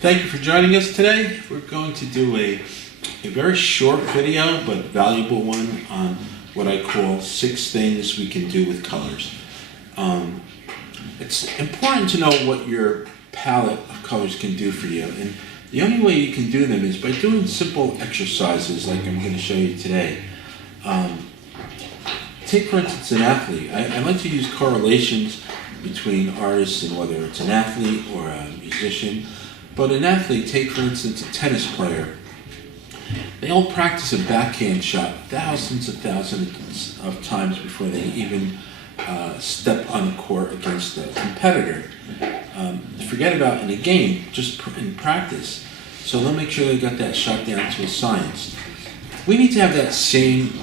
Thank you for joining us today. We're going to do a very short video, but valuable one on what I call 6 things we can do with colors. It's important to know what your palette of colors can do for you. And the only way you can do them is by doing simple exercises like I'm going to show you today. Take, for instance, an athlete. I like to use correlations between artists and whether it's an athlete or a musician. But an athlete, take for instance a tennis player, they all practice a backhand shot thousands of times before they even step on the court against a competitor. Forget about in a game, just in practice. So they'll make sure they got that shot down to a science. We need to have that same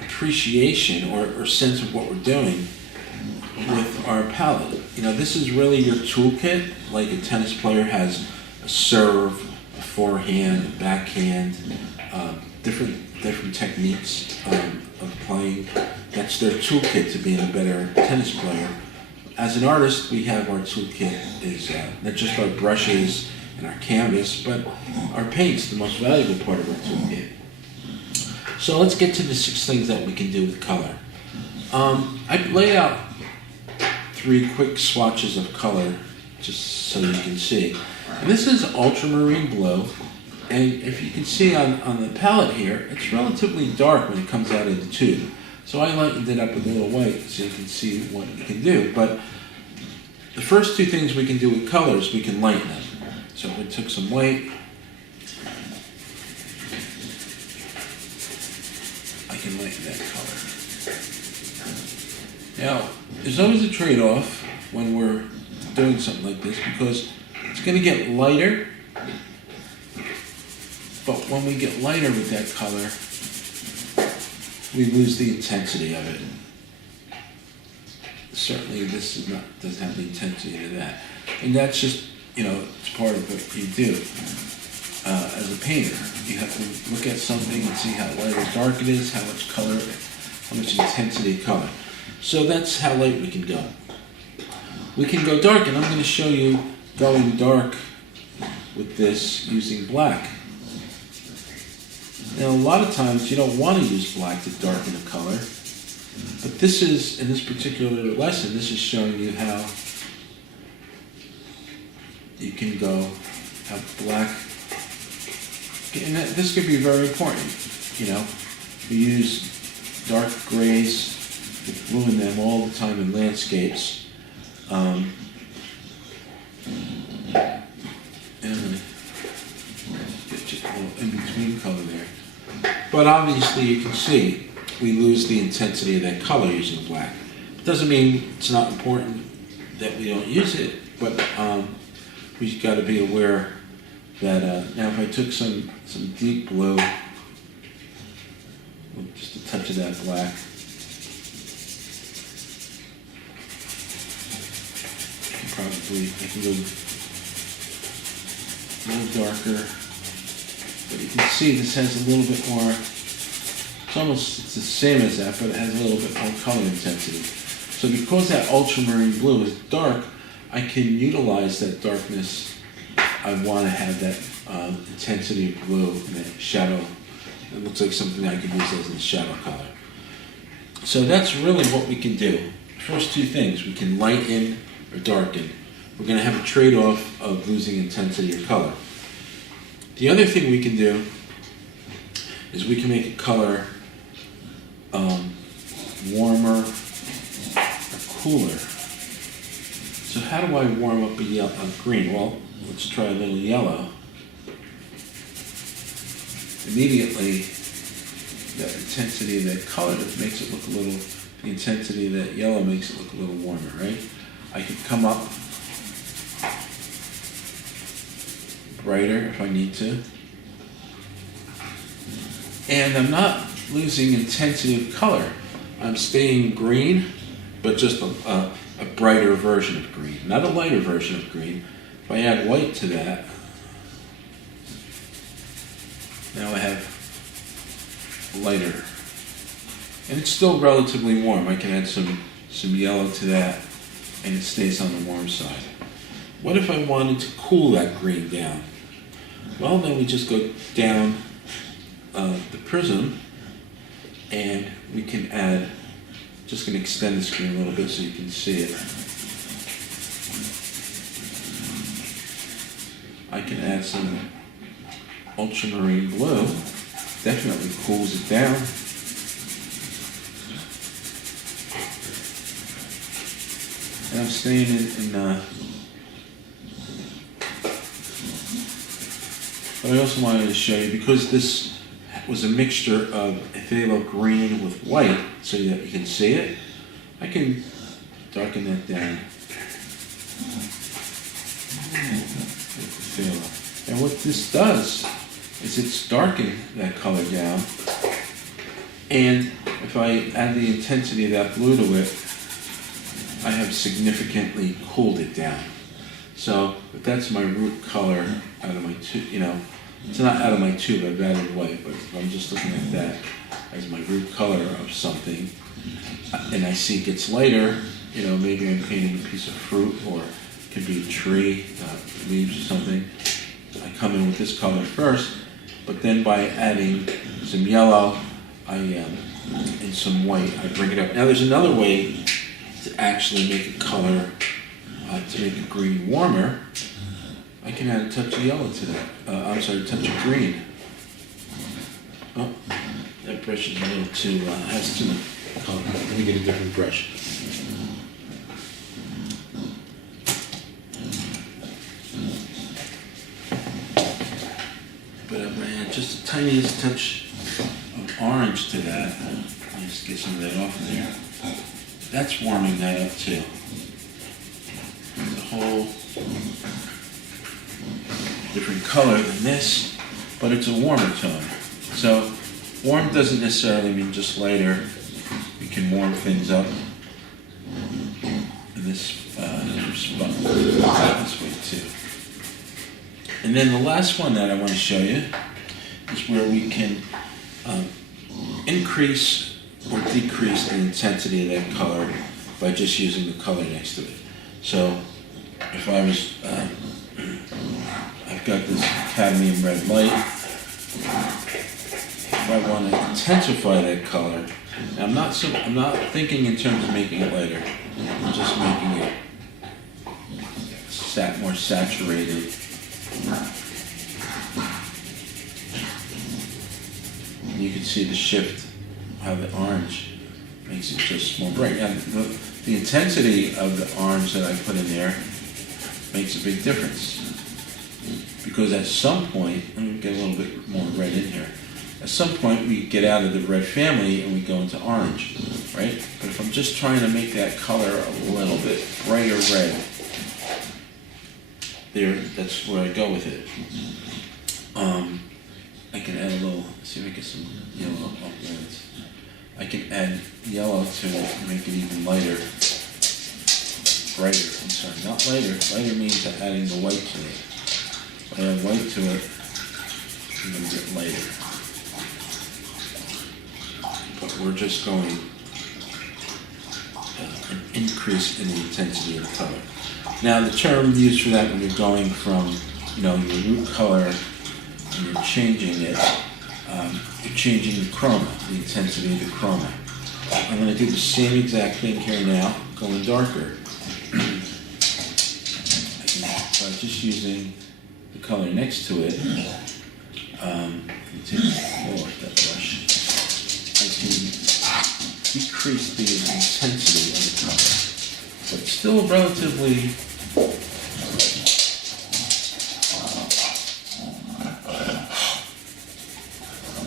appreciation or sense of what we're doing with our palette. You know, this is really your toolkit. Like a tennis player has a serve, a forehand, a backhand, different techniques of playing. That's their toolkit to being a better tennis player. As an artist, we have our toolkit is not just our brushes and our canvas, but our paint's the most valuable part of our toolkit. So let's get to the 6 things that we can do with color. I've laid out 3 quick swatches of color just so you can see. And this is ultramarine blue, and if you can see on the palette here, it's relatively dark when it comes out of the tube. So I lightened it up with a little white so you can see what you can do. But the first 2 things we can do with colors, we can lighten them. So we took some white. I can lighten that color. Now, there's always a trade-off when we're doing something like this because it's going to get lighter, but when we get lighter with that color, we lose the intensity of it. Certainly this doesn't have the intensity of that. And that's just, it's part of what you do. As a painter, you have to look at something and see how light or dark it is, how much color, how much intensity of color. So that's how light we can go. We can go dark, and I'm going to show you going dark with this using black. Now, a lot of times you don't want to use black to darken a color, but this is, in this particular lesson, this is showing you how you can go have black. And this could be very important. We use dark grays with blue in them all the time in landscapes. And get just a little in-between color there. But obviously you can see we lose the intensity of that color using black. It doesn't mean it's not important that we don't use it, but we've got to be aware that now if I took some deep blue, just a touch of that black, I can go a little darker, but you can see this has a little bit more, it's the same as that, but it has a little bit more color intensity. So because that ultramarine blue is dark, I can utilize that darkness. I want to have that intensity of blue and that shadow. It looks like something I could use as a shadow color. So that's really what we can do. First 2 things, we can lighten or darken. We're going to have a trade-off of losing intensity of color. The other thing we can do is we can make a color warmer or cooler. So how do I warm up a green? Well, let's try a little yellow. Immediately, that intensity of that color makes it look the intensity of that yellow makes it look a little warmer, right? I could come up brighter if I need to. And I'm not losing intensity of color. I'm staying green, but just a brighter version of green, not a lighter version of green. If I add white to that, now I have lighter. And it's still relatively warm. I can add some yellow to that, and it stays on the warm side. what if I wanted to cool that green down? Well, then we just go down the prism, and we can add, just going to extend the screen a little bit so you can see it. I can add some ultramarine blue, definitely cools it down. And I'm staying in but I also wanted to show you, because this was a mixture of phthalo green with white, so that you can see it, I can darken that down. And what this does is it's darkening that color down, and if I add the intensity of that blue to it, I have significantly cooled it down. So if that's my root color out of my tube, you know, it's not out of my tube, I've added white, but if I'm just looking at that as my root color of something, and I see it gets lighter, you know, maybe I'm painting a piece of fruit, or it could be a tree, leaves or something. I come in with this color first, but then by adding some yellow and some white, I bring it up. Now there's another way to actually make a color, to make a green warmer. I can add a touch of yellow to that. I'm sorry, a touch of green. Oh, that brush is a little too, has too much color. Let me get a different brush. But I'm going to add just the tiniest touch of orange to that. I'll just get some of that off of there. That's warming that up too. The whole different color than this, but it's a warmer tone. So warm doesn't necessarily mean just lighter. We can warm things up in this spot this way too. And then the last one that I want to show you is where we can increase or decrease the intensity of that color by just using the color next to it. So if I was, I've got this cadmium red light. If I want to intensify that color, I'm not thinking in terms of making it lighter. I'm just making it more saturated. And you can see the shift, how the orange makes it just more bright. And the intensity of the orange that I put in there makes a big difference. Because at some point, let me get a little bit more red in here. At some point we get out of the red family and we go into orange, right? But if I'm just trying to make that color a little bit brighter red, that's where I go with it. I can add a little, see if I get some yellow outlines. I can add yellow to it and make it even lighter. Brighter, I'm sorry, not lighter. Lighter means I'm adding the white to it. If I add white to it, I'm going to get lighter. But we're just going an increase in the intensity of the color. Now the term used for that when you're going from, you know, your root color and you're changing it, you're changing the chroma, the intensity of the chroma. I'm going to do the same exact thing here now, going darker. I can, by just using the color next to it, let me take the flow off that brush, I can decrease the intensity of the color, but still relatively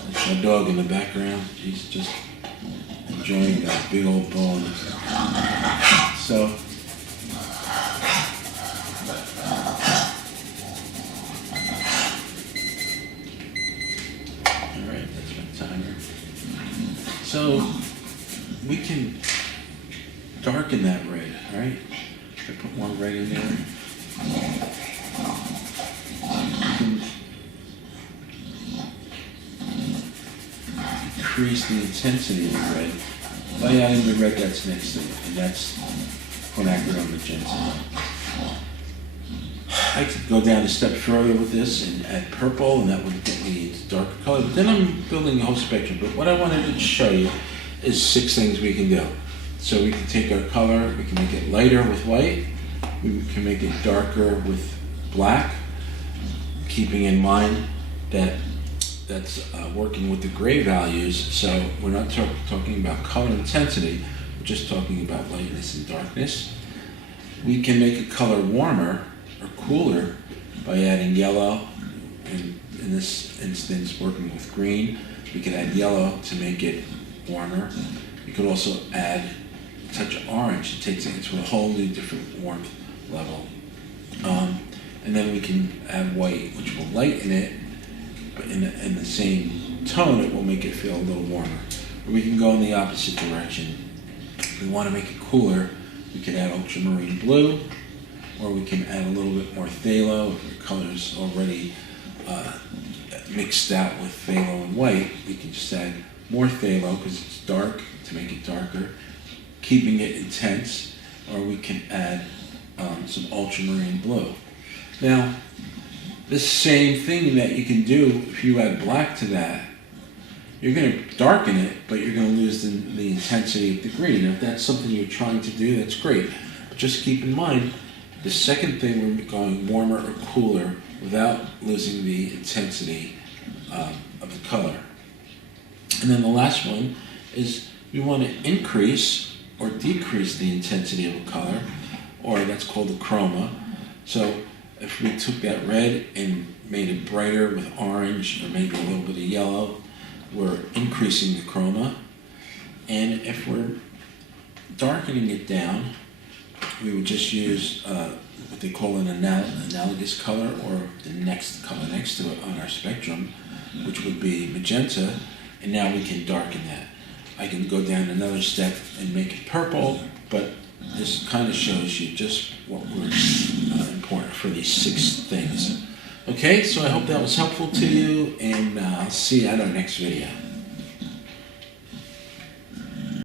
there's my dog in the background. He's just enjoying that big old bone. So alright, that's my timer. So we can darken that red, alright? I put more red in there. Increase the intensity of the red by adding the red that's next to it, and that's quinacridone magenta. I could go down a step further with this and add purple, and that would get me into darker color. But then I'm building a whole spectrum. But what I wanted to show you is 6 things we can do. So we can take our color, we can make it lighter with white, we can make it darker with black, keeping in mind that that's working with the gray values. So we're not talking about color intensity, we're just talking about lightness and darkness. We can make a color warmer or cooler by adding yellow, and in this instance working with green. We could add yellow to make it warmer. You could also add a touch of orange. It takes it into a whole new different warmth level. And then we can add white, which will lighten it, but in the same tone it will make it feel a little warmer. Or we can go in the opposite direction. If we want to make it cooler, we could add ultramarine blue, or we can add a little bit more phthalo. If your color's already mixed out with phthalo and white, we can just add more phthalo because it's dark to make it darker, keeping it intense, or we can add some ultramarine blue. Now, this same thing that you can do if you add black to that, you're going to darken it, but you're going to lose the intensity of the green. If that's something you're trying to do, that's great. But just keep in mind, the second thing, we're going warmer or cooler without losing the intensity of the color. And then the last one is we want to increase or decrease the intensity of a color, or that's called a chroma. So if we took that red and made it brighter with orange or maybe a little bit of yellow, we're increasing the chroma. And if we're darkening it down, we would just use what they call an analogous color, or the next color next to it on our spectrum, which would be magenta, and now we can darken that. I can go down another step and make it purple, but this kind of shows you just what was important for these 6 things. Okay, so I hope that was helpful to you, and I'll see you at our next video.